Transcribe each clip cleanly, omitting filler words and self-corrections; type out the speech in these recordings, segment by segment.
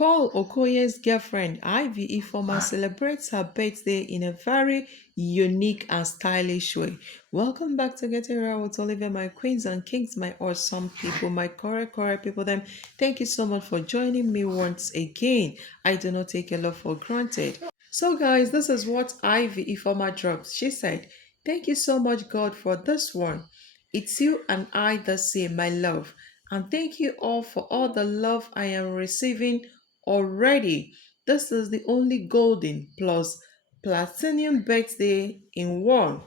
Paul Okoye's girlfriend, Ivy Ifeoma, celebrates her birthday in a very unique and stylish way. Welcome back to Getting Around with Olivia, my queens and kings, my awesome people, my correct people. Them, thank you so much for joining me once again. I do not take your love for granted. So, guys, this is what Ivy Ifeoma dropped. She said, "Thank you so much, God, for this one. It's you and I that say, my love. And thank you all for all the love I am receiving already. This is the only golden plus platinum birthday in one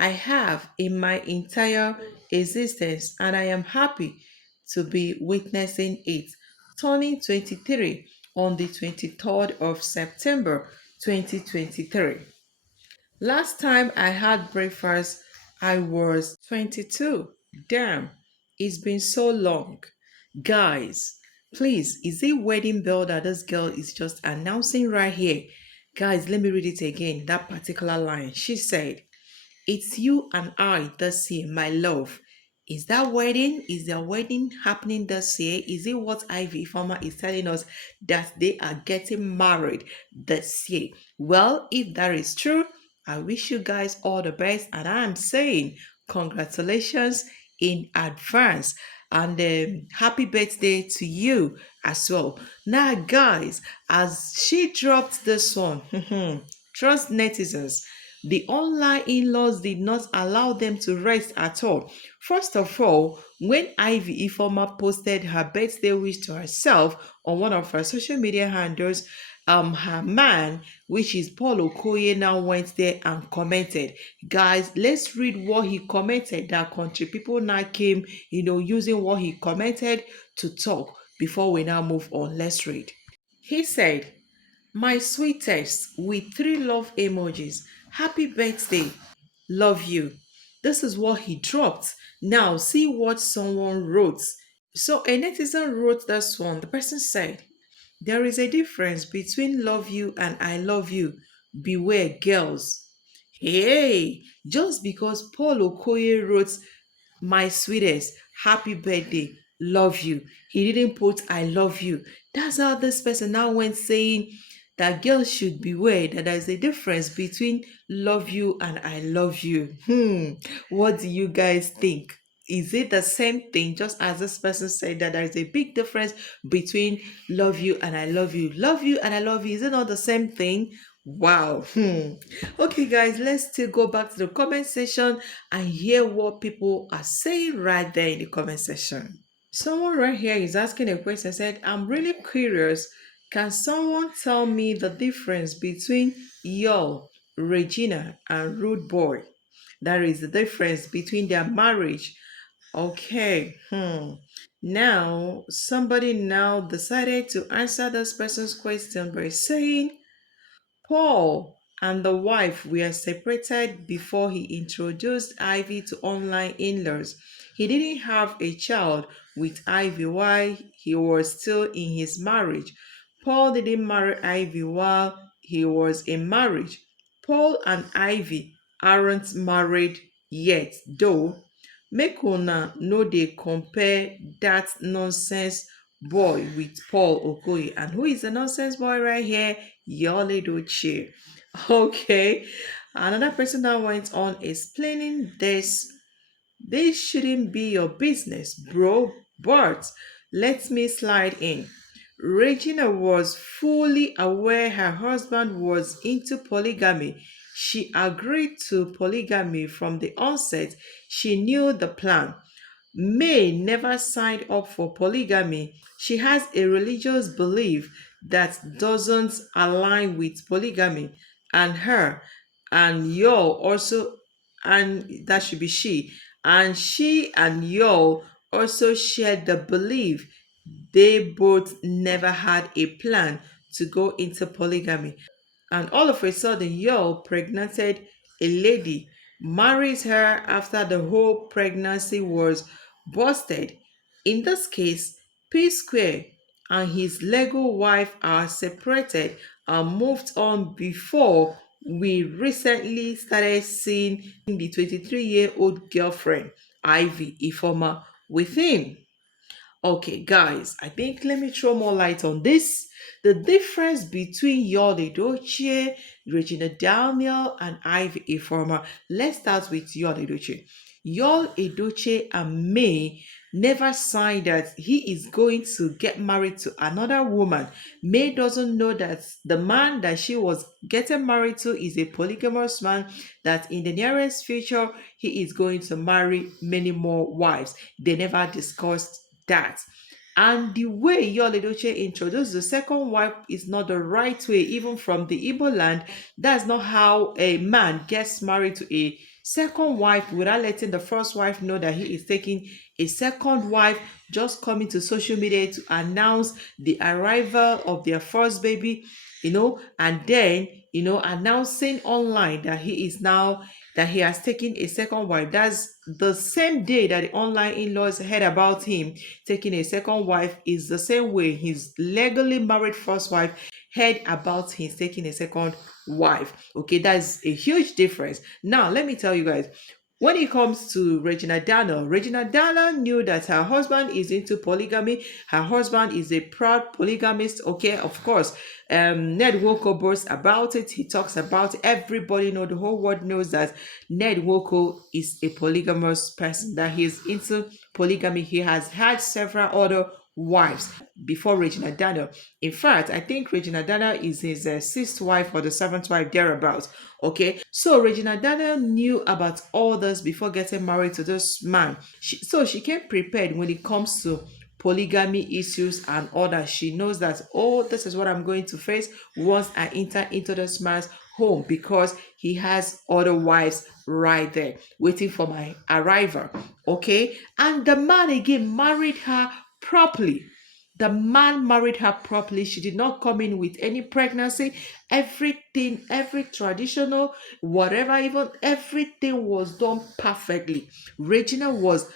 I have in my entire existence, and I am happy to be witnessing it. Turning 23 on the 23rd of September 2023. Last time I had breakfast, I was 22. Damn, it's been so long. Guys, please, is it wedding bell that this girl is just announcing right here? Guys, let me read it again. That particular line. She said, "It's you and I this year, my love." Is that wedding? Is their wedding happening this year? Is it what Ivy Farmer is telling us that they are getting married this year? Well, if that is true, I wish you guys all the best, and I am saying congratulations in advance and happy birthday to you as well. Now, guys, as she dropped this one, trust netizens. The online in-laws did not allow them to rest at all. First of all, when Ivy Ifeoma posted her birthday wish to herself on one of her social media handles, her man, which is Paul Okoye, now went there and commented. Guys, let's read what he commented. That country people now came, using what he commented to talk before we now move on. Let's read. He said, "My sweetest," with three love emojis. "Happy birthday. Love you." This is what he dropped. Now, see what someone wrote. So, a netizen wrote this one. The person said, "There is a difference between love you and I love you. Beware, girls." Hey, just because Paul Okoye wrote "My sweetest, happy birthday, love you," he didn't put "I love you." That's how this person now went saying that girls should beware that there's a difference between love you and I love you. What do you guys think? Is it the same thing, just as this person said that there is a big difference between love you and I love you? Love you and I love you, is it not the same thing? Wow. Okay, guys, let's still go back to the comment section and hear what people are saying right there in the comment section. Someone right here is asking a question, said, "I'm really curious. Can someone tell me the difference between y'all, Regina, and Rude Boy? That is the difference between their marriage." Okay. Now, somebody now decided to answer this person's question by saying, Paul and the wife were separated before he introduced Ivy to online in-laws. He didn't have a child with Ivy while he was still in his marriage. Paul didn't marry Ivy while he was in marriage. Paul and Ivy aren't married yet, though. Make una no dey compare that nonsense boy with Paul Okoye. And who is the nonsense boy right here? Yole Doche. Okay. Another person that went on explaining this. "This shouldn't be your business, bro, but let me slide in." Regina was fully aware her husband was into polygamy. She agreed to polygamy from the onset. She knew the plan. May never signed up for polygamy. She has a religious belief that doesn't align with polygamy, and her and y'all also, and that should be she and y'all also shared the belief. They both never had a plan to go into polygamy, and all of a sudden y'all pregnanted a lady, marries her after the whole pregnancy was busted. In this case, P-Square and his Lego wife are separated and moved on before we recently started seeing the 23-year-old girlfriend, Ivy Ifeoma, with him. Okay, guys, I think let me throw more light on this. The difference between Yul Edochie, Regina Daniel, and Ivy Ifeoma. Let's start with Yul Edochie. Yul Edochie and May never signed that he is going to get married to another woman. May doesn't know that the man that she was getting married to is a polygamous man, that in the nearest future he is going to marry many more wives. They never discussed that. And the way Yul Edochie introduced the second wife is not the right way, even from the Igbo land. That's not how a man gets married to a second wife without letting the first wife know that he is taking a second wife, just coming to social media to announce the arrival of their first baby, and then, announcing online that he is now that he has taken a second wife. That's the same day that the online in-laws heard about him taking a second wife, is the same way his legally married first wife heard about him taking a second wife. Okay, that's a huge difference. Now, let me tell you guys, when it comes to Regina Daniel knew that her husband is into polygamy. Her husband is a proud polygamist. Okay, of course. Ned Nwoko boasts about it. He talks about it. Everybody know, the whole world knows that Ned Nwoko is a polygamous person, that he's into polygamy. He has had several other wives before Regina Daniel. In fact, I think Regina Daniel is his sixth wife or the seventh wife, thereabouts. Okay, so Regina Daniel knew about all this before getting married to this man. So she came prepared when it comes to polygamy issues and all that. She knows that, oh, this is what I'm going to face once I enter into this man's home, because he has other wives right there waiting for my arrival. Okay, and the man again married her properly. The man married her properly. She did not come in with any pregnancy. Everything, every traditional, whatever, even everything was done perfectly. Regina was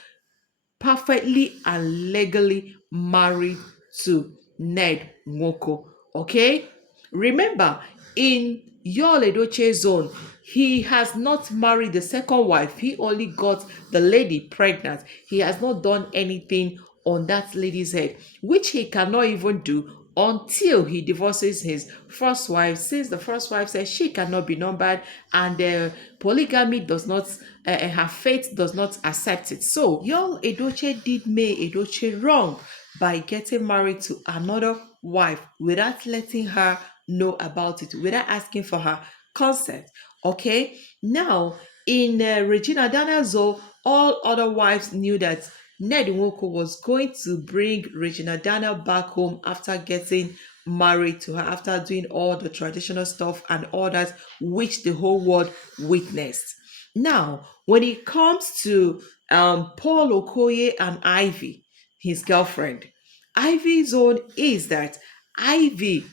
perfectly and legally married to Ned Nwoko. Okay? Remember, in Yul Edochie's zone, he has not married the second wife. He only got the lady pregnant. He has not done anything on that lady's head, which he cannot even do until he divorces his first wife, since the first wife says she cannot be numbered, and polygamy does not, her faith does not accept it. So Yul Edochie did May Edochie wrong by getting married to another wife without letting her know about it, without asking for her consent. Okay, now in Regina Daniel's zone, all other wives knew that Ned Nwoko was going to bring Regina Daniel back home after getting married to her, after doing all the traditional stuff and all that, which the whole world witnessed. Now, when it comes to Paul Okoye and Ivy, his girlfriend, Ivy's own is that Ivy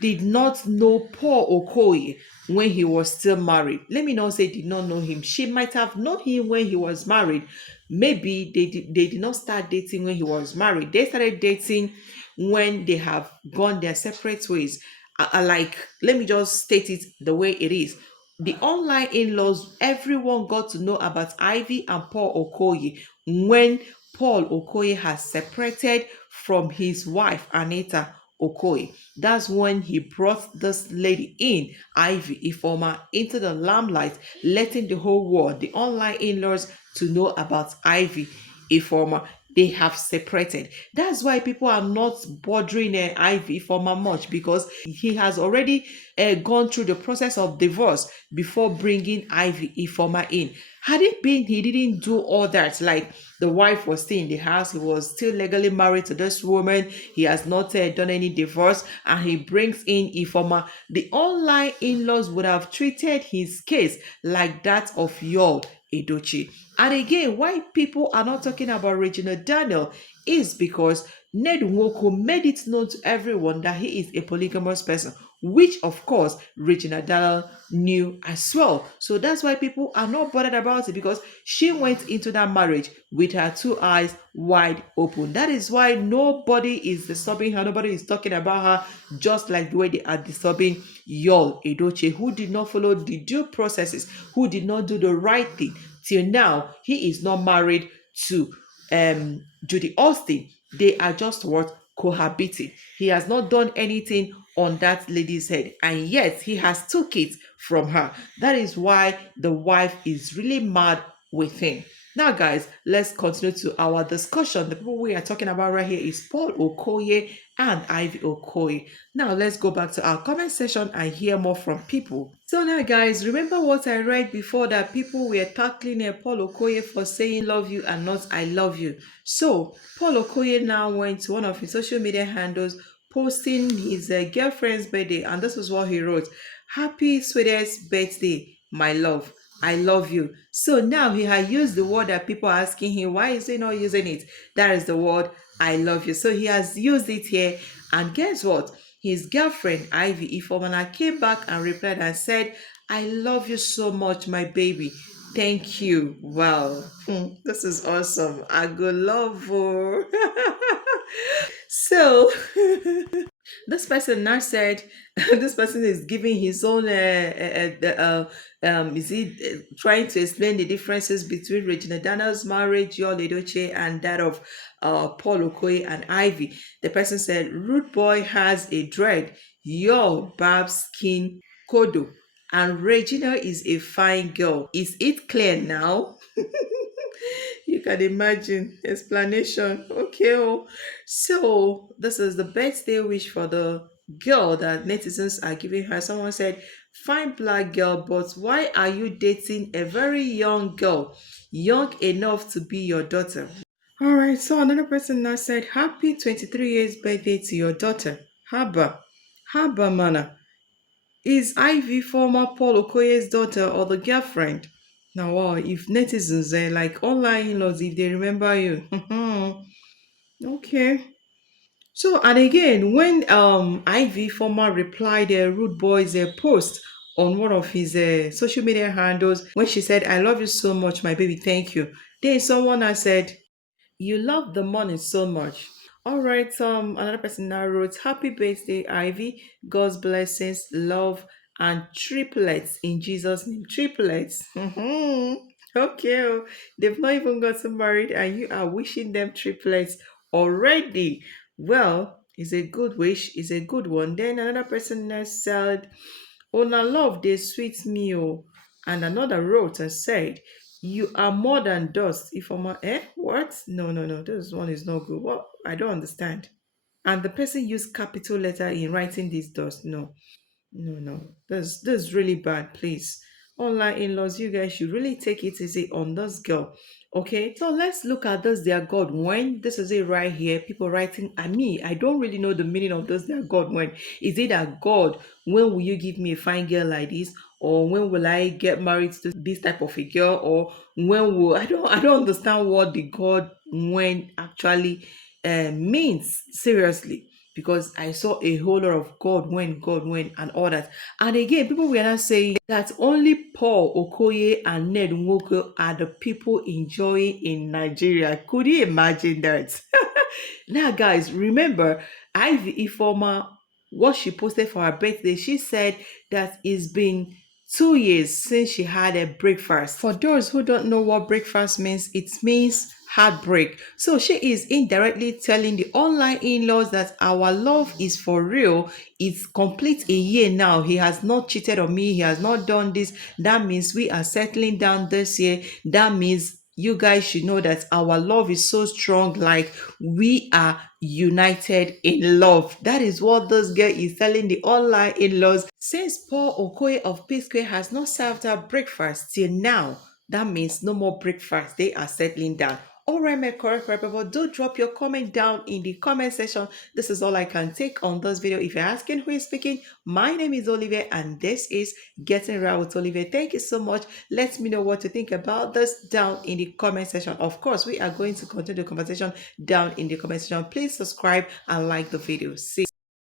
did not know Paul Okoye when he was still married. Let me not say did not know him. She might have known him when he was married. Maybe they did not start dating when he was married. They started dating when they have gone their separate ways. Like, let me just state it the way it is. The online in-laws, everyone got to know about Ivy and Paul Okoye when Paul Okoye has separated from his wife, Anita Okoye. That's when he brought this lady in, Ivy Ifeoma, into the limelight, letting the whole world, the online in-laws, to know about Ivy Ifeoma. They have separated. That's why people are not bothering Ivy Ifeoma much, because he has already gone through the process of divorce before bringing Ivy Ifeoma in. Had it been he didn't do all that, like the wife was still in the house, he was still legally married to this woman, he has not done any divorce, and he brings in Ifeoma, the online in-laws would have treated his case like that of Yul Edochie. And again, why people are not talking about Regina Daniel is because Ned Nwoko made it known to everyone that he is a polygamous person, which of course Regina Daniel knew as well. So that's why people are not bothered about it, because she went into that marriage with her two eyes wide open. That is why nobody is disturbing her, nobody is talking about her, just like the way they are disturbing Yul Edochie, who did not follow the due processes, who did not do the right thing. Till now, he is not married to Judy Austin. They are just what? cohabiting. He has not done anything on that lady's head, and yet he has took it from her. That is why the wife is really mad with him. Now, guys, let's continue to our discussion. The people we are talking about right here is Paul Okoye and Ivy Okoye. Now, let's go back to our comment section and hear more from people. So now, guys, remember what I read before, that people were tackling Paul Okoye for saying love you and not I love you. So Paul Okoye now went to one of his social media handles posting his girlfriend's birthday, and this is what he wrote: "Happy sweetest birthday, my love. I love you." So now he had used the word that people are asking him, why is he not using it? That is the word I love you. So he has used it here. And guess what? His girlfriend, Ivy Ifeoma, came back and replied and said, "I love you so much, my baby. Thank you." Wow. This is awesome. I go love her. So this person now said, this person is giving his own is he trying to explain the differences between Regina Daniel's marriage, Yul Edochie, and that of Paul Okoye and Ivy. The person said, "Rude boy has a dread, your Bab's skin kodo, and Regina is a fine girl. Is it clear now?" You can imagine explanation. Okay, oh. So this is the birthday wish for the girl that netizens are giving her. Someone said, "Fine black girl, but why are you dating a very young girl, young enough to be your daughter?" All right, so another person now said, "Happy 23 years birthday to your daughter. Haba, Haba mana. Is Ivy former Paul Okoye's daughter or the girlfriend?" Now, wow, if netizens, like online in-laws, if they remember you. Okay. So, and again, when Ivy former replied a rude boy's post on one of his social media handles, when she said, "I love you so much, my baby, thank you." Then someone has said, "You love the money so much." All right, another person now wrote, "Happy birthday, Ivy. God's blessings, love, and triplets in Jesus' name." Triplets. Okay, oh, they've not even gotten married, and you are wishing them triplets already. Well, it's a good wish, it's a good one. Then another person now said, "Una love dey sweet me oh." And another wrote and said, "You are more than dust." Ifeoma, what? No, no, no. This one is not good. What? I don't understand. And the person used capital letter in writing this dust. No. No, no, this is really bad. Please, online in-laws, you guys should really take it easy on this girl. Okay, so let's look at this their God when. This is it right here. People writing, I don't really know the meaning of this their God when. Is it that God, when will you give me a fine girl like this? Or when will I get married to this type of a girl? Or when will I don't understand what the God when actually means seriously, because I saw a whole lot of God when, and all that. And again, people were not saying that only Paul Okoye and Ned Nwoko are the people enjoying in Nigeria. Could you imagine that? Now, guys, remember Ivy Ifeoma, what she posted for her birthday, she said that it's been 2 years since she had a breakfast. For those who don't know what breakfast means, it means heartbreak. So she is indirectly telling the online in-laws that our love is for real. It's complete a year now. He has not cheated on me. He has not done this. That means we are settling down this year. That means you guys should know that our love is so strong, like we are united in love. That is what this girl is telling the online in-laws. Since Paul Okoye of psquare has not served her breakfast till now, that means no more breakfast. They are settling down. All right, my correct people, do drop your comment down in the comment section. This is all I can take on this video. If you're asking who is speaking, my name is Olivia and this is Getting Right with Olivia. Thank you so much. Let me know what you think about this down in the comment section. Of course, we are going to continue the conversation down in the comment section. Please subscribe and like the video. See